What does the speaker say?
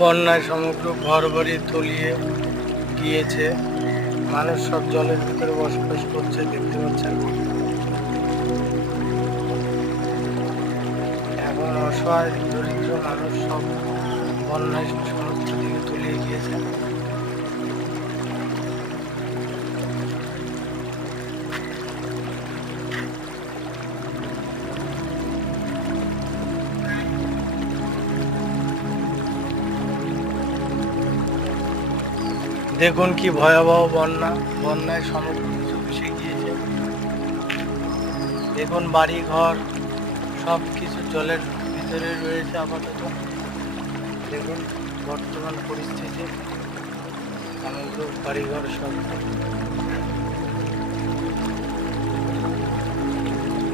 বন্যায় সমগ্র ঘরবাড়ি তলিয়ে গিয়েছে। মানুষ সব জলের ভিতরে বসবাস করছে, দেখতে পাচ্ছেন। এখন অসহায় দরিদ্র মানুষ সব বন্যায় সমস্ত দিকে তলিয়ে গিয়েছে। দেখুন কি ভয়াবহ বন্যা, বন্যায় সমগ্র কিছু ভেসে গিয়েছে। দেখুন বাড়ি ঘর সব কিছু জলের ভিতরে রয়েছে আপাতত। দেখুন বর্তমান পরিস্থিতি, সমগ্র বাড়িঘর সব